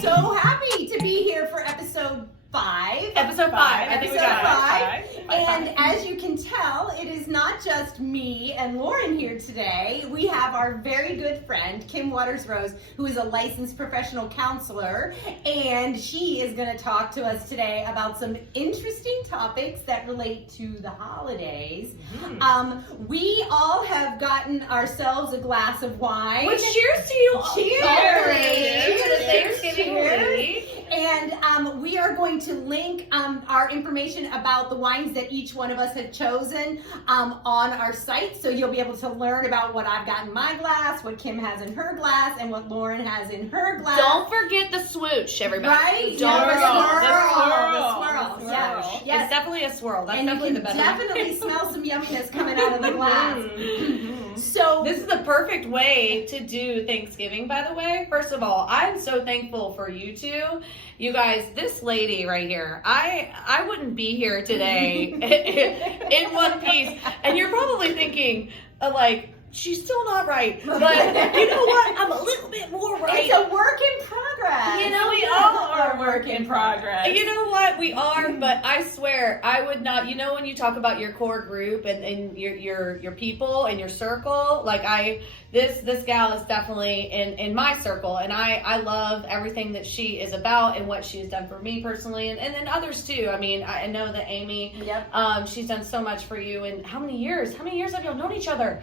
so happy to be here for episode 5. Episode 5. I think we got five. And as you can tell, it is not just me and Lauren here today. We have our very good friend, Kim Waters-Rose, who is a licensed professional counselor, and she is going to talk to us today about some interesting topics that relate to the holidays. Mm-hmm. We all have gotten ourselves a glass of wine. Well, cheers to you all. Cheers. Cheers to the Thanksgiving week. And we are going to link our information about the wines that each one of us have chosen on our site. So you'll be able to learn about what I've got in my glass, what Kim has in her glass, and what Lauren has in her glass. Don't forget the swoosh, everybody. Right? Don't forget The swirl. Yes. Yes. It's definitely a swirl. That's and definitely the you can best definitely smell some yumminess coming out of the glass. So this is the perfect way to do Thanksgiving, by the way. First of all, I'm so thankful for you two. You guys, this lady right here, I wouldn't be here today in one piece. And you're probably thinking, like, she's still not right. But you know what? I'm a little bit more right. It's a work in progress. You know, we all are work in progress. You know what? We are, but I swear, I would not, you know, when you talk about your core group and your people and your circle, like this gal is definitely in my circle, and I love everything that she is about and what she's done for me personally, and then others too. I mean, I know that Amy, she's done so much for you. And how many years have y'all known each other?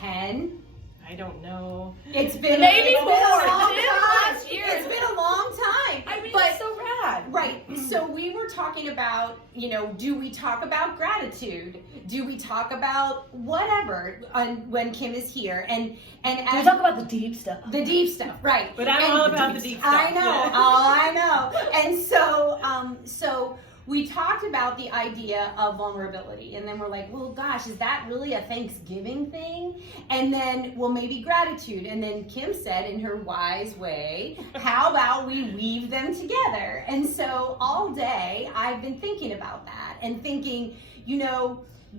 10. I don't know. It's been maybe a more. long time. Last year. It's been a long time. I mean, but it's so rad. Right. So we were talking about, do we talk about gratitude? Do we talk about whatever when Kim is here? And do we talk about the deep stuff? The deep stuff, right? But I'm all about the deep stuff. I know. Oh, I know. And so we talked about the idea of vulnerability, and then we're like, well, gosh, is that really a Thanksgiving thing? And then, well, maybe gratitude. And then Kim said in her wise way, how about we weave them together? And so all day I've been thinking about that and thinking,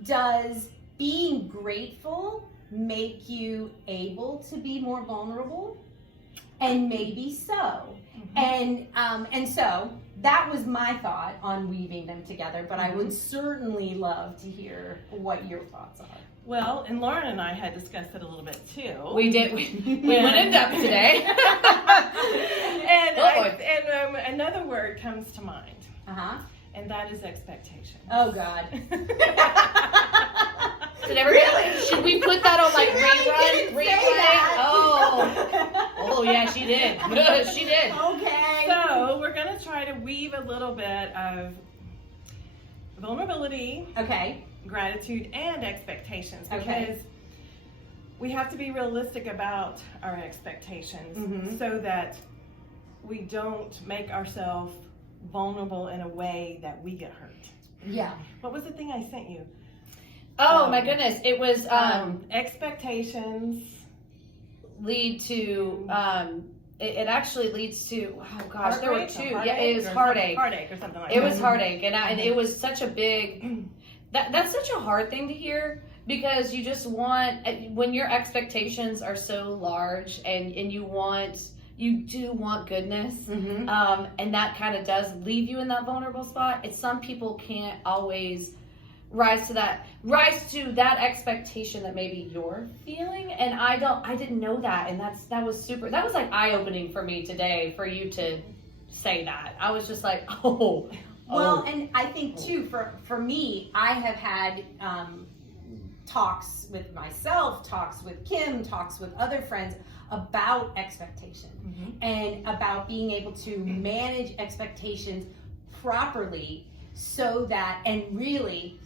does being grateful make you able to be more vulnerable? And maybe so. Mm-hmm. And so that was my thought on weaving them together, but I would certainly love to hear what your thoughts are. Well, and Lauren and I had discussed it a little bit too. We did. We went in depth today. and another word comes to mind. And that is expectation. Oh God. Did everybody? Should we put that on like replay? Oh yeah, she did. She did. Okay. So we're gonna try to weave a little bit of vulnerability, gratitude, and expectations, because we have to be realistic about our expectations so that we don't make ourselves vulnerable in a way that we get hurt. Yeah. What was the thing I sent you? Oh my goodness! It was expectations lead to it actually leads to there were two. Yeah, it was heartache or something like that. It was heartache, and it was such a big. That's such a hard thing to hear, because you just want, when your expectations are so large and you do want goodness, and that kind of does leave you in that vulnerable spot. Some people can't always rise to that expectation that maybe you're feeling, and I didn't know that, and that was like eye-opening for me today, for you to say that. I was just like, Well, and I think too, for me, I have had talks with myself, talks with Kim, talks with other friends about expectation and about being able to manage expectations properly, so that, and really,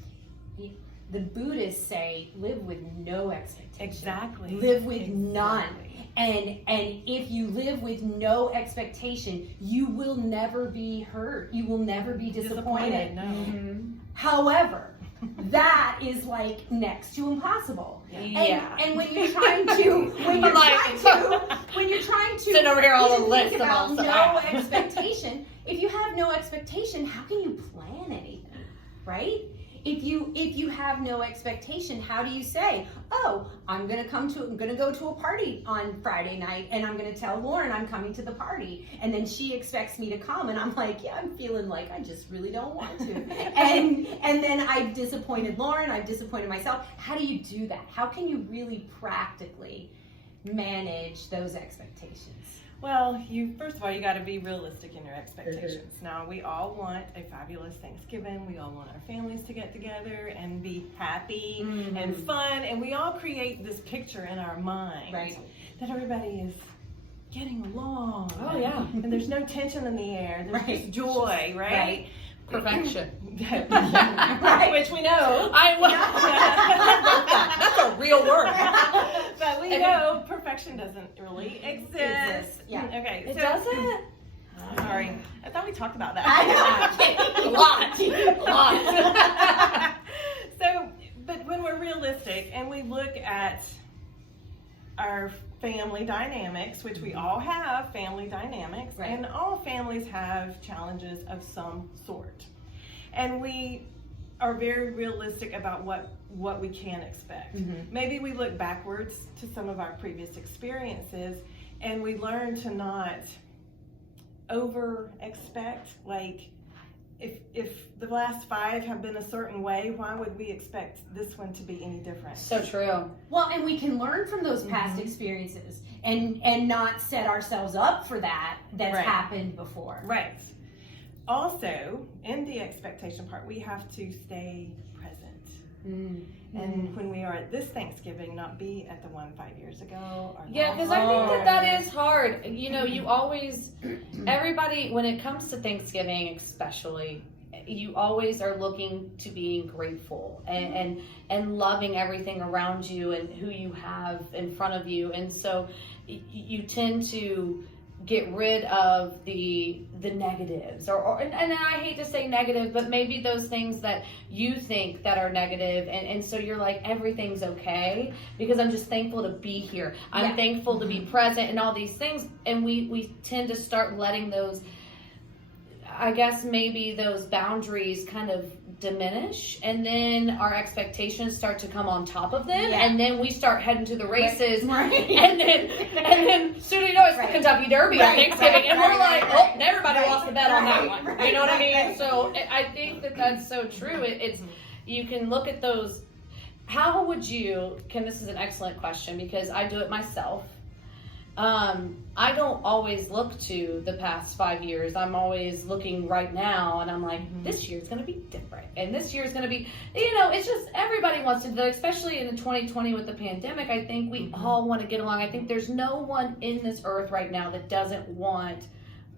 the Buddhists say, live with no expectation. Exactly. Live with none. And if you live with no expectation, you will never be hurt. You will never be disappointed. No. However, that is like next to impossible. Yeah. And when you're trying to sitting over here all the list think of all about stuff. no expectation, if you have no expectation, how can you plan anything, right? if you have no expectation, how do you say, oh, I'm gonna go to a party on Friday night, and I'm gonna tell Lauren I'm coming to the party, and then she expects me to come, and I'm like, yeah, I'm feeling like I just really don't want to, and then I've disappointed Lauren, I've disappointed myself. How do you do that? How can you really practically manage those expectations? Well, first of all, you got to be realistic in your expectations. Now, we all want a fabulous Thanksgiving. We all want our families to get together and be happy and fun. And we all create this picture in our mind that everybody is getting along. Oh, yeah. And there's no tension in the air. There's just joy, right? Perfection. Which we know. That's a real word. But we know perfection doesn't really exist. Yeah. Okay. It doesn't? Sorry. I thought we talked about that. A lot. So, but when we're realistic and we look at our family dynamics, which we all have family dynamics, and all families have challenges of some sort. And we are very realistic about what we can expect. Maybe we look backwards to some of our previous experiences and we learn to not over expect. Like, if the last 5 have been a certain way, why would we expect this one to be any different? So true. Well, and we can learn from those past experiences and not set ourselves up for that's happened before. Right. Also, in the expectation part, we have to stay present. And when we are at this Thanksgiving, not be at the one 5 years ago. Or Because I think that is hard. You know, you always, everybody, when it comes to Thanksgiving especially, you always are looking to being grateful and loving everything around you and who you have in front of you. And so you tend to get rid of the negatives and I hate to say negative, but maybe those things that you think that are negative, and so you're like, everything's okay because I'm just thankful to be here. I'm thankful to be present and all these things, and we tend to start letting those, I guess maybe those boundaries kind of diminish, and then our expectations start to come on top of them, and then we start heading to the races, and then soon you know it's the Kentucky Derby on Thanksgiving, and we're like, everybody lost the bet on that one. You know what I mean? So I think that's so true. It's you can look at those. How would you? This is an excellent question because I do it myself. I don't always look to the past 5 years. I'm always looking right now, and I'm like, this year's going to be different. And this year's going to be, it's just everybody wants to do that, especially in 2020 with the pandemic. I think we all want to get along. I think there's no one in this earth right now that doesn't want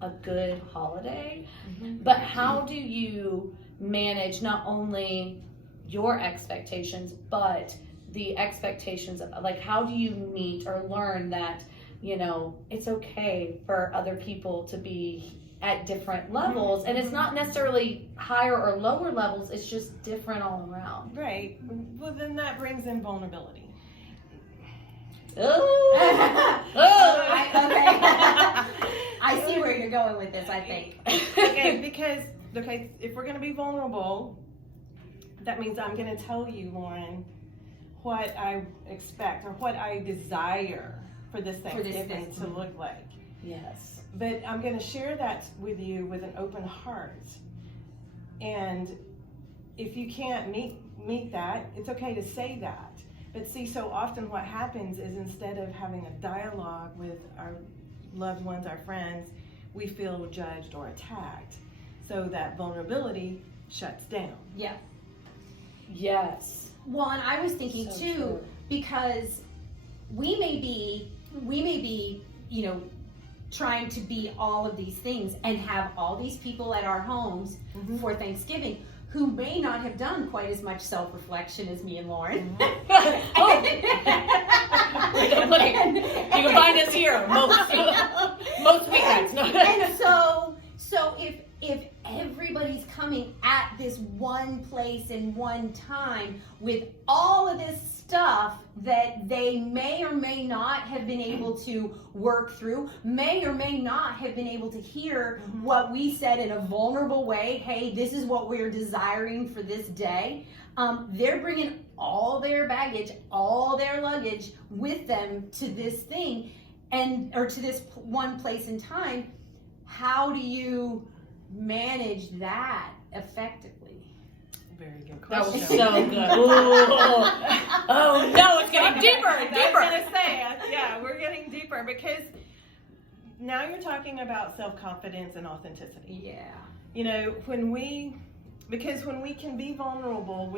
a good holiday. But how do you manage not only your expectations, but the expectations of, like, how do you meet or learn that it's okay for other people to be at different levels, and it's not necessarily higher or lower levels, it's just different all around. Right. Well, then that brings in vulnerability. I see where you're going with this, I think. Because if we're going to be vulnerable, that means I'm going to tell you, Lauren, what I expect or what I desire for this Thanksgiving to look like. Yes. But I'm going to share that with you with an open heart. And if you can't meet that, it's okay to say that. But see, so often what happens is instead of having a dialogue with our loved ones, our friends, we feel judged or attacked. So that vulnerability shuts down. Yeah. Yes. Well, and I was thinking So too, true. because we may be, trying to be all of these things and have all these people at our homes for Thanksgiving who may not have done quite as much self-reflection as me and Lauren. You can find us here most weekends. And so if everybody's coming at this one one place and one time with all of this stuff that they may or may not have been able to work through, may or may not have been able to hear what we said in a vulnerable way. Hey, this is what we're desiring for this day. They're bringing all their baggage, all their luggage with them to this thing, or to this one place in time. How do you manage that effectively? Very good That question. was so good. Ooh. Oh no, it's getting deeper and I deeper. was gonna say, yeah, we're getting deeper because now you're talking about self-confidence and authenticity. Yeah. You know, when we can be vulnerable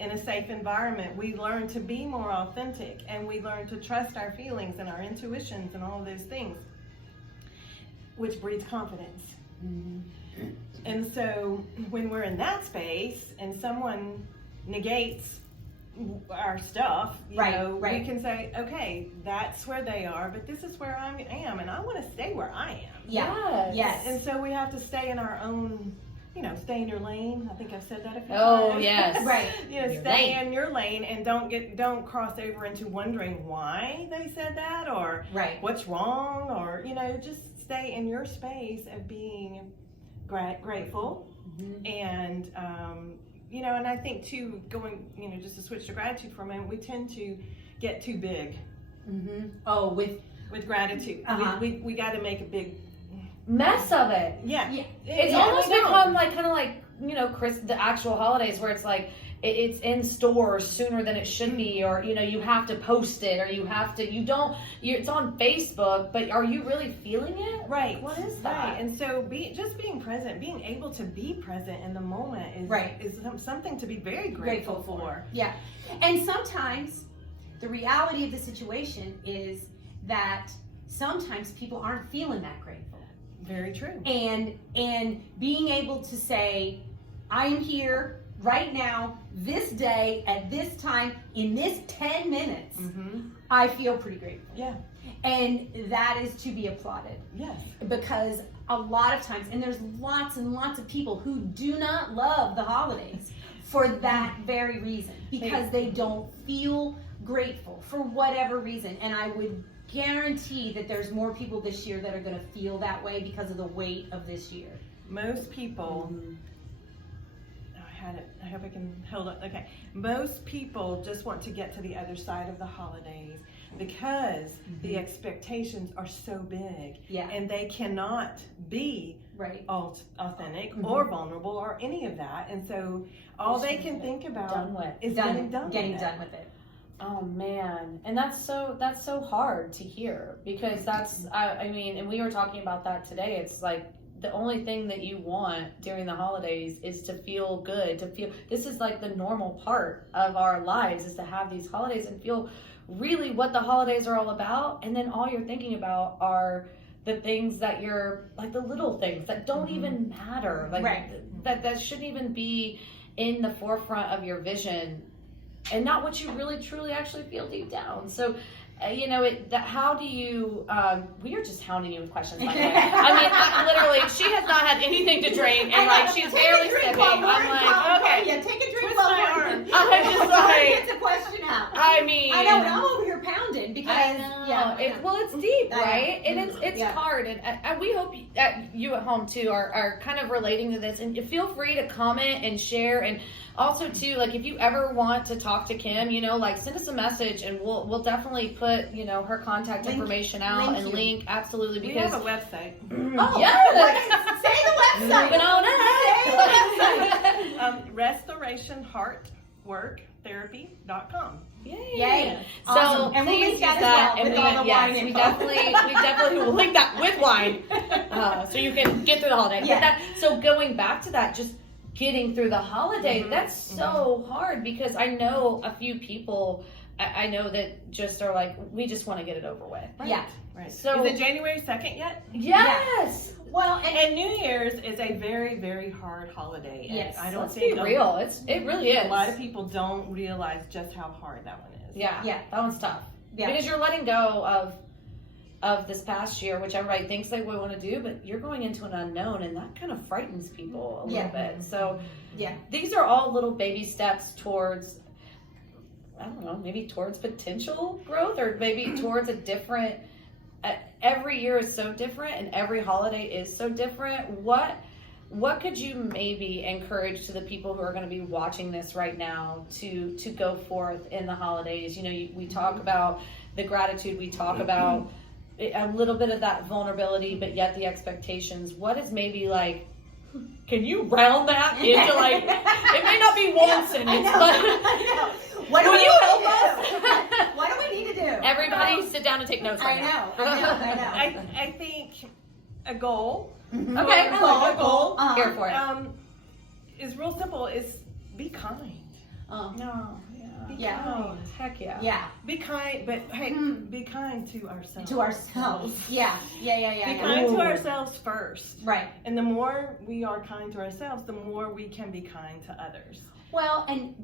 in a safe environment, we learn to be more authentic, and we learn to trust our feelings and our intuitions and all of those things, which breeds confidence. And so when we're in that space and someone negates our stuff, you know, we can say, okay, that's where they are, but this is where I am, and I want to stay where I am. Yeah. Yes. And so we have to stay in our own, you know, stay in your lane. I think I've said that a few Oh times. yes. Right. You know, Your stay lane. in your lane and don't cross over into wondering why they said that or what's wrong, or, you know, just stay in your space of being grateful. And you know, and I think too, going, you know, just to switch to gratitude for a moment, we tend to get too big. Oh, with gratitude. We got to make a big Mess of it. yeah. It's almost become like kind of like, you know, the actual holidays where it's like it's in stores sooner than it should be, or, you know, you have to post it, or it's on Facebook, but are you really feeling it? Right. What is that? Right. And so just being present, being able to be present in the moment is something to be very grateful for. Yeah. And sometimes the reality of the situation is that sometimes people aren't feeling that grateful. Very true. And being able to say, I'm here right now, this day, at this time, in this 10 minutes, I feel pretty grateful. Yeah. And that is to be applauded. Yes. Because a lot of times, and there's lots and lots of people who do not love the holidays for that very reason, because they don't feel grateful for whatever reason. And I would guarantee that there's more people this year that are going to feel that way because of the weight of this year. Most people, I hope I can hold it. Okay. Most people just want to get to the other side of the holidays because the expectations are so big, and they cannot be authentic or vulnerable or any of that. And so all they can think about is getting done with it. Oh man, and that's so hard to hear, because I mean, and we were talking about that today. It's like the only thing that you want during the holidays is to feel good, this is like the normal part of our lives, is to have these holidays and feel really what the holidays are all about. And then all you're thinking about are the things that you're, like the little things that don't even matter, like that shouldn't even be in the forefront of your vision, and not what you really truly actually feel deep down. So you know, how do you, we are just hounding you with questions, by the way. I mean, literally, she has not had anything to drink, and like, she's barely sipping. I'm like, okay. Take a drink Twist while my we're arm. I'm just like, get the question out. I mean, I know, and I'm over here pounding because, I know. Well, it's deep, right? And it's hard, and we hope that you at home too are kind of relating to this, and feel free to comment and share. And also too, like, if you ever want to talk to Kim, you know, like, send us a message, and we'll definitely put, you know, her contact information out and link, absolutely, because we have a website. Oh, yes. Say the website. Moving on up. Say the website. RestorationHeartWorkTherapy.com. Yay. So, So and we'll please link that use as well and with all the wine we info. definitely will link that with wine, so you can get through the holiday. Yeah. So going back to that, just getting through the holiday, that's so hard, because I know a few people I know that just are like, we just want to get it over with. Right. Yeah. Right. So is it January 2nd yet? Yes. Well, And New Year's is a very, very hard holiday. And Yes. I don't Let's think be real. It really is. a lot of people don't realize just how hard that one is. Yeah. That one's tough. Yeah. Because you're letting go of of this past year, which everybody thinks they would want to do, but you're going into an unknown, and that kind of frightens people a little bit. So these are all little baby steps towards, I don't know, maybe towards potential growth, or maybe towards a different, every year is so different and every holiday is so different. What could you maybe encourage to the people who are going to be watching this right now to go forth in the holidays? You know, we talk about the gratitude, we talk about a little bit of that vulnerability, but yet the expectations. What is maybe like, can you round that into like, it may not be one sentence, but what will do you help us? What do we need to do? Everybody sit down and take notes right now. I think a goal. Mm-hmm. Okay, a goal. Here for it. Is real simple. Is be kind. No. Be Yeah. kind. Heck yeah. Yeah. Be kind, but hey, be kind to ourselves. To ourselves. Yeah. Be kind to ourselves first. Right. And the more we are kind to ourselves, the more we can be kind to others. Well, and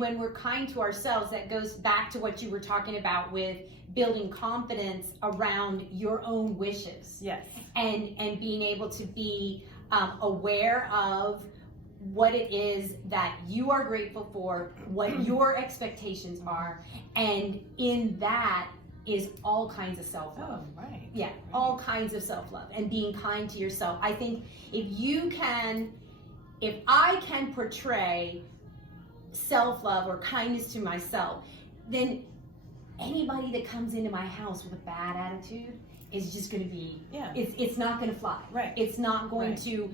when we're kind to ourselves, that goes back to what you were talking about with building confidence around your own wishes. Yes. And being able to be aware of what it is that you are grateful for, what your expectations are, and in that is all kinds of self-love. Oh, right. Yeah, all kinds of self-love and being kind to yourself. I think if I can portray self-love or kindness to myself, then anybody that comes into my house with a bad attitude is just going to be, it's not going to fly. Right. It's not going to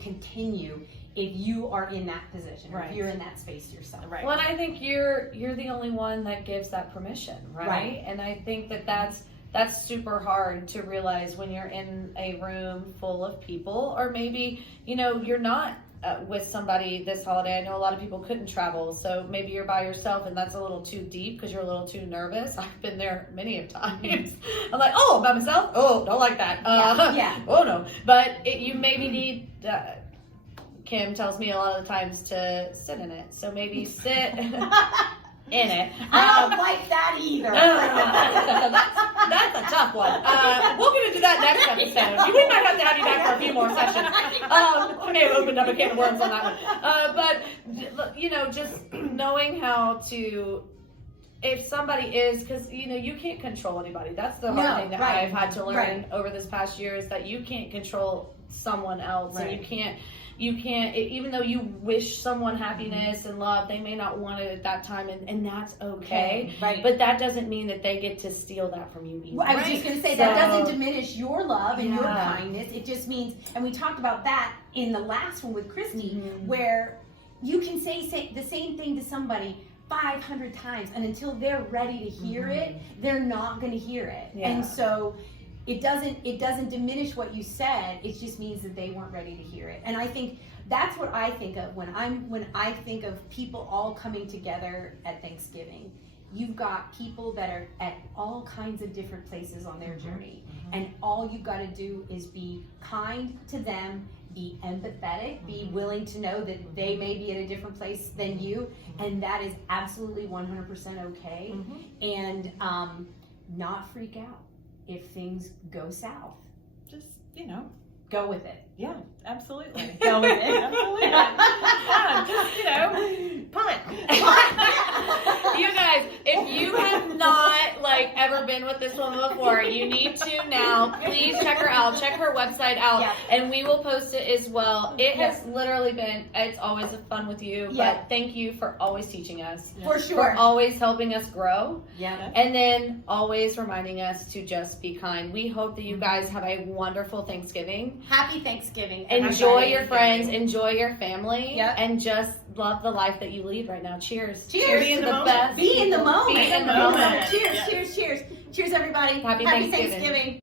continue if you are in that position, or if you're in that space yourself. Right. Well, and I think you're the only one that gives that permission, right? And I think that's super hard to realize when you're in a room full of people, or maybe, you know, you're not with somebody this holiday. I know a lot of people couldn't travel, so maybe you're by yourself, and that's a little too deep because you're a little too nervous. I've been there many of times. I'm like, oh, by myself? Oh, don't like that. Oh no. But you maybe need, Kim tells me a lot of the times to sit in it. So maybe sit in it. I don't like that either. That's a tough one. We're going to do that next episode. We might have to have you back for a few more sessions. We may have opened up a can of worms on that one. But, you know, just knowing how to, if somebody is, because, you know, you can't control anybody. That's the hard thing that I've had to learn over this past year, is that you can't control someone else. And you can't, even though you wish someone happiness and love, they may not want it at that time, and that's okay. Right. But that doesn't mean that they get to steal that from you either. Well, I was just going to say, that doesn't diminish your love and your kindness. It just means, and we talked about that in the last one with Christy, where you can say the same thing to somebody 500 times, and until they're ready to hear it, they're not going to hear it. And so it doesn't diminish what you said. It just means that they weren't ready to hear it. And I think that's what I think of when I think of people all coming together at Thanksgiving. You've got people that are at all kinds of different places on their journey, and all you've got to do is be kind to them, be empathetic, be willing to know that they may be at a different place than you, and that is absolutely 100% okay. And not freak out if things go south. Just, you know, go with it. Yeah, absolutely. Go with it. Absolutely. Just, you know, punt. You guys, if you have not ever been with this woman before, you need to now. Please check her out. Check her website out, and we will post it as well. It has literally been, it's always fun with you, but thank you for always teaching us. For sure. For always helping us grow. Yeah. And then always reminding us to just be kind. We hope that you guys have a wonderful Thanksgiving. Happy Thanksgiving. Enjoy your friends, enjoy your family, Yep. and just love the life that you lead right now. Cheers. Cheers. Be in to the the moment. best. Be in the moment. Be in the moment. Cheers, cheers, cheers. Cheers, everybody. Happy Thanksgiving.